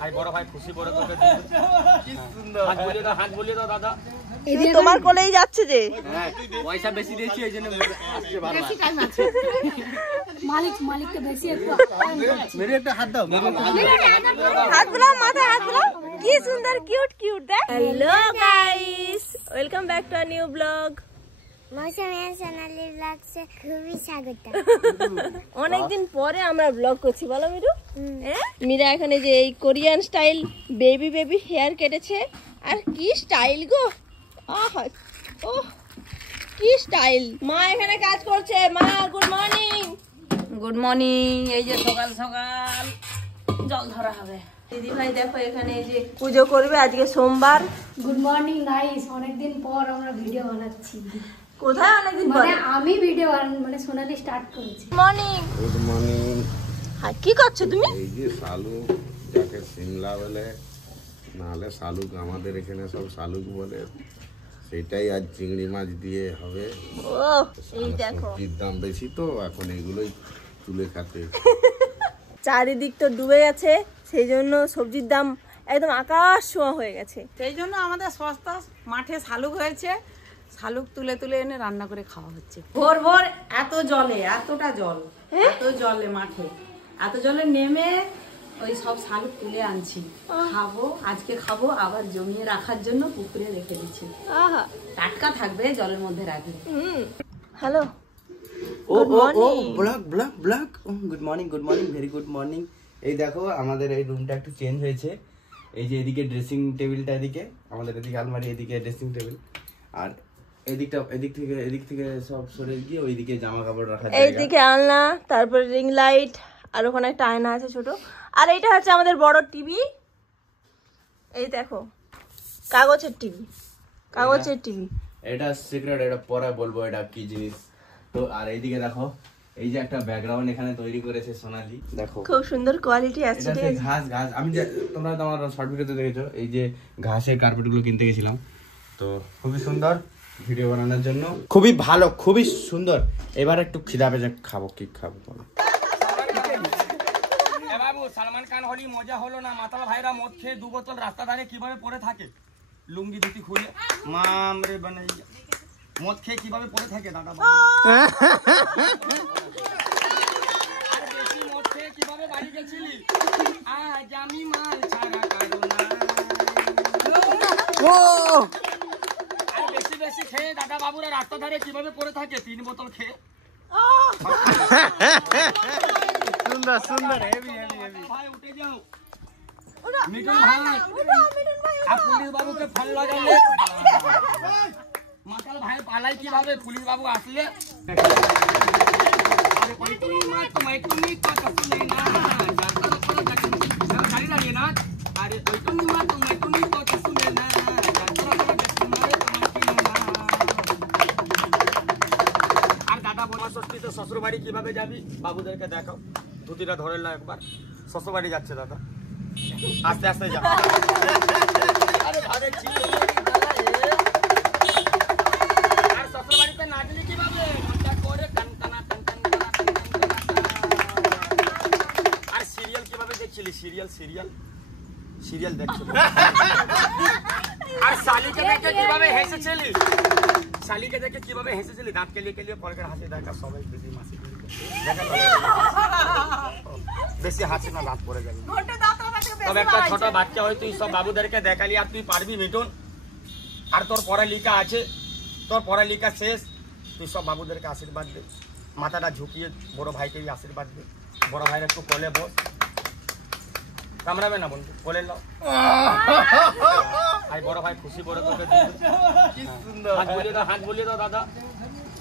ভাই বড় ভাই খুশি বড় তোকে দিবে কি সুন্দর হাত বলিয়ে দাও দাদা এই তোমার কোলেই যাচ্ছে যে পয়সা বেশি দিয়েছি এইজন্য আসছে বারবার বেশি টাইম আছে মালিককে বেশি একটু মেরে একটা হাত দাও হাত বুলাও মাথায় হাত বুলাও কি সুন্দর কিউট কিউট দেখ hello guys welcome back to a new blog খুবই স্বাগত। অনেকদিন পরে আমরা ব্লগ করছি বলো মিরু মীরা এখানে যে এই Korean style baby baby hair কেটেছে আর কি স্টাইল গো আহা ও কি স্টাইল মা এখানে কাজ করছে মা গুড মর্নিং গুড মর্নিং এই যে সকাল সকাল জল ধরা হবে দিদি ভাই দেখো এখানে এই যে পুজো করবে আজকে সোমবার গুড মর্নিং গাইস অনেকদিন পর আমরা ভিডিও বানাচ্ছি কোথায় অনেকদিন পরে আমি ভিডিও মানে সোনালি স্টার্ট করেছি মর্নিং গুড মর্নিং। হ্যাঁ কি করছো তুমি এই যে শালুক যাকে সিমলা বলে নাহলে শালুক আমাদের এখানে সব শালুক বলে সেটাই আজ চিংড়ি মাছ দিয়ে হবে। ও এই দেখো সবজির দাম বেশি তো এখন এগুলোই তুলে খাতে চারিদিক তো ডুবে গেছে সেই জন্য সবজির দাম একদম আকাশ ছোঁয়া হয়ে গেছে সেই জন্য আমাদের সস্তা মাঠে শালুক হয়েছে শালুক তুলে তুলে এনে রান্না করে খাওয়া হচ্ছে ভোর ভোর এত জলে এতটা জল এত জলে মাঠে এত জলে নেমে ওই সব শালুক তুলে আনছি খাবো আজকে খাবো আবার জমিয়ে রাখার জন্য পুকুরে রেখে দিচ্ছি আহা টাটকা থাকবে জলের মধ্যে রাখি হ্যালো ও vlog vlog vlog good morning very good morning. এই দেখো আমাদের এই রুমটা একটু চেঞ্জ হয়েছে এই যে এদিকে ড্রেসিং টেবিলটা এদিকে আমাদের এদিকে আলমারি এদিকে ড্রেসিং টেবিল আর এদিক থেকে সব সরে গিয়ে ওইদিকে জামা কাপড় রাখা যায় এইদিকে আলনা তারপর রিং লাইট আর ওখানে একটা আয়না আছে ছোট আর এইটা হচ্ছে আমাদের বড় টিভি এই দেখো কাগজের টিভি এটা সিক্রেট এটা পরে বলবো এটা কি জিনিস। তো আর এইদিকে দেখো এই যে একটা ব্যাকগ্রাউন্ড এখানে তৈরি করেছে সোনালি দেখো খুব সুন্দর কোয়ালিটি আছে এটা ঠিক আছে ঘাস আমি যে তোমরা তো আমার শর্ট ভিডিওতে দেখেছো এই যে ঘাসের কার্পেটগুলো কিনতে গেছিলাম তো খুবই সুন্দর ভিডিও বানানোর জন্য খুবই ভালো খুবই সুন্দর। এবার একটু খিদা পেয়েছে খাবো কি খাবো বলো বাবু সালমান খান হলি মজা হলো না মাতাল ভাইরা মদ খেয়ে 2 বোতল রাস্তা ধারে কিভাবে পড়ে থাকে লুঙ্গি ধুতি খুলে মামরে বানাইয়া মদ খেয়ে কিভাবে পড়ে থাকে দাদা আর বেশি মদ খেয়ে কিভাবে বাড়ি গেছিলি আজ আমি মাল ছাড়া কারো না আর বেশি বেশি খেয়ে দাদা বাবুরা রাস্তা ধারে কিভাবে পড়ে থাকে 3 বোতল খেয়ে সুন্দর ভাই উঠে যাও মিঠুন ভাই আর পুলিশ বাবুকে ফোন লাগালে মাতাল ভাই পালাই কিভাবে পুলিশ বাবু আসলে আরে কই তুমি কথা শুনে না গাড়ি দাঁড়িয়ে না আরে কই তুমি কথা শুনে না আর দাদা বোমা ষষ্ঠীতে শ্বশুর বাড়ি কিভাবে যাবি বাবুদেরকে দেখাও ধুতিটা ধরে নাও একবার শ্বশুর বাড়ি যাচ্ছে দাদা আস্তে আস্তে যা আরে আরে আর শ্বশুর বাড়িতে নাচলি কিভাবে মজা করে টানটানা আর সিরিয়াল কিভাবে দেখছিলি সিরিয়াল দেখছিলি আর শালিকে দেখে কিভাবে হেসেছিলি দাঁত কেলিয়ে পরকের হাসি দেখা সবাই দিদি মাসি বেশি হাসি না দাঁত পড়ে যাবে তবে একটা ছোট বাচ্চা হয় তুই সব বাবুদেরকে দেখালি আর তুই পারবি মিঠুন আর তোর পড়ালেখা আছে তোর পড়ালেখা শেষ তুই সব বাবুদেরকে আশীর্বাদ দে মাথাটা ঝুঁকিয়ে বড় ভাইকে আশীর্বাদ দে বড় ভাইয়ের একটু কোলে বস কামড়াবে না বন্ধু কোলে নাও ভাই বড় ভাই খুশি বড় তোকে দিবে কি সুন্দর হাত বলিয়ে দাও দাদা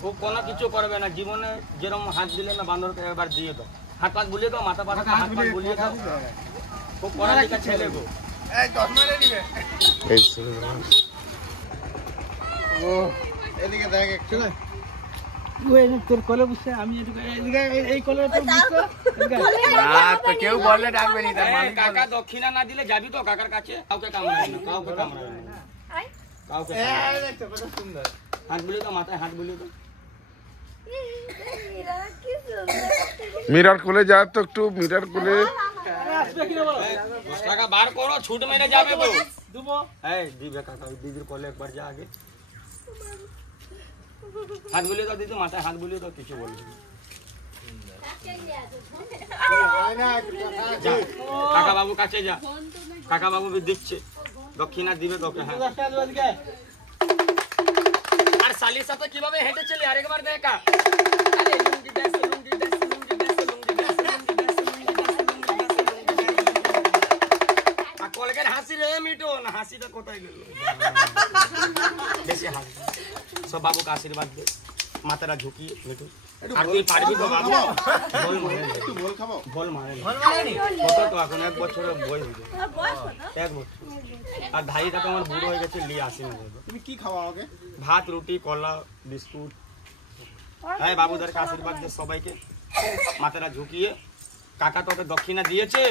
ও কোনো কিছু করবে না জীবনে যেরকম হাত দিলে না বান্দরকে এবার দিয়ে দাও হাত পাত বুলিয়ে দাও মাথা পাত হাত পাত বুলিয়ে দাও ও পড়ালেখা ছেলে গো এই দশমারে দিবে ও এদিকে দেখ একটু তোর কোলে বসে আমি এই কোলে তো কেউ বললে ডাকবে নি কাকা দক্ষিণা না দিলে যাবি তো কাকার কাছে কাউকে কামড়াবে না কাউকে সুন্দর হাত বুলিয়ে দাও মাথায় হাত বুলিয়ে দাও মিরার কোলে যা তো একটু মিরার কোলে 10 টাকা বার করো, ছুট মেরে যাবে গো। এই দিবে কাকা, দিদির কোলে একবার যা আগে। হাত বুলিয়ে দাও দিদি, মাথায় হাত বুলিয়ে দাও, কিছু বলবি না। যা, কাকা বাবু কাছে যা, কাকা বাবু দিচ্ছে দক্ষিণা দিবে তোকে। হ্যাঁ, আর শালির সাথে কিভাবে হেঁটেছিলি আরেকবার দেখা। আরে লুঙ্গি দেশ, লুঙ্গি দেশ, লুঙ্গি দেশ, লুঙ্গি দেশ, লুঙ্গি দেশ, লুঙ্গি দেশ, লুঙ্গি দেশ, লুঙ্গি দেশ। আর কলকের হাসি রে মিটুন, হাসিটা কোথায় গেল? বেশি হাসি। সব বাবুকে আশীর্বাদ দে, মাথাটা ঝুঁকিয়ে মিটুন। আর তুই পারবি তো বাবু? বল মারে, একটু বল খাবো। বল মারে, কত তো এখন 1 বছরের বয়স হয়েছে, 1 বছর। আর ধাইটা তো আমার বুড়ো হয়ে গেছে, লিয়ে আসি না। তুমি কি খাওয়া আমাকে? ভাত, রুটি, কলা, বিস্কুট। হ্যাঁ, বাবুদেরকে আশীর্বাদ দে সবাইকে, মাথাটা ঝুঁকিয়ে। কাকা তোকে দক্ষিণা দিয়েছে?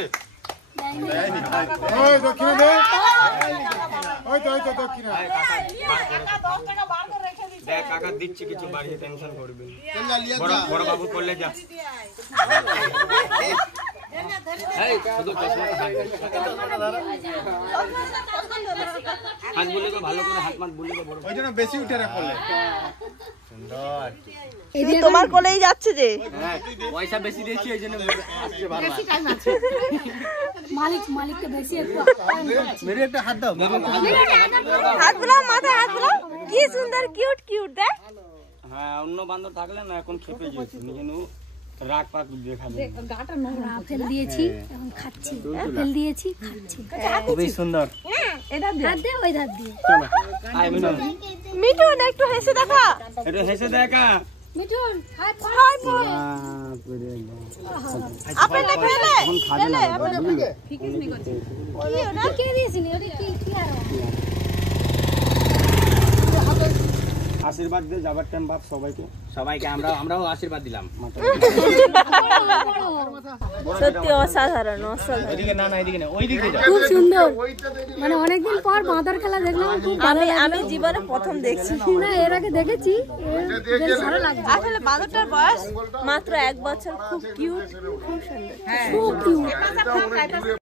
ওই দক্ষিণা দে, ওই তো দক্ষিণা। হ্যাঁ, কাকা বার করে দেখ, কাকা দিচ্ছি কিছু, বাড়িয়ে টেনশন করবি। বড় বাবু করলে যা। হাত বলে ভালো করে, হাত মাত বলে ওই জন্য বেশি উঠে রাখলে। তোমার কোলেই যাচ্ছে যে। পয়সা বেশি দিয়েছি এই জন্য আসছে বারবার। মালিককে বেশি একটু মেরে একটা হাত দাও, হাত বুলাও, মাথায় হাত বুলাও। কি সুন্দর কিউট কিউট দেখ। হ্যাঁ, অন্য বান্দর থাকলে না এখন খেপে যেত, নিজে নু রাগ পাক দেখাবে। গাটা নোংরা ফেল দিয়েছি, এখন খাচ্ছি। ফেল দিয়েছি, খাচ্ছি। খুবই সুন্দর। হাত দে, ওই হাত দিয়ে। আয় মিঠুন, মিঠুন একটু হেসে দেখা। একটু হেসে দেখা। মিঠুন হাই পাই। আপেলটা খেলে এখন খাবে না কি ওটা কে দিয়েছিলি? ওটা কি আর আশীর্বাদ দিয়ে যাবার টাইম বাপ সবাইকে। সবাইকে আমরাও আশীর্বাদ দিলাম। সত্যি অসাধারণ, অসাধারণ। এদিকে না, এদিকে না, ওই দিকে যাও। খুব সুন্দর, মানে অনেকদিন পর বাঁদর খেলা দেখলাম। খুব আমি জীবনে প্রথম দেখছি। না, এর আগে দেখেছি, বেশ ভালো লাগছে। আসলে বাঁদরটার বয়স মাত্র 1 বছর। খুব কিউট, খুব সুন্দর। খুব কিউট।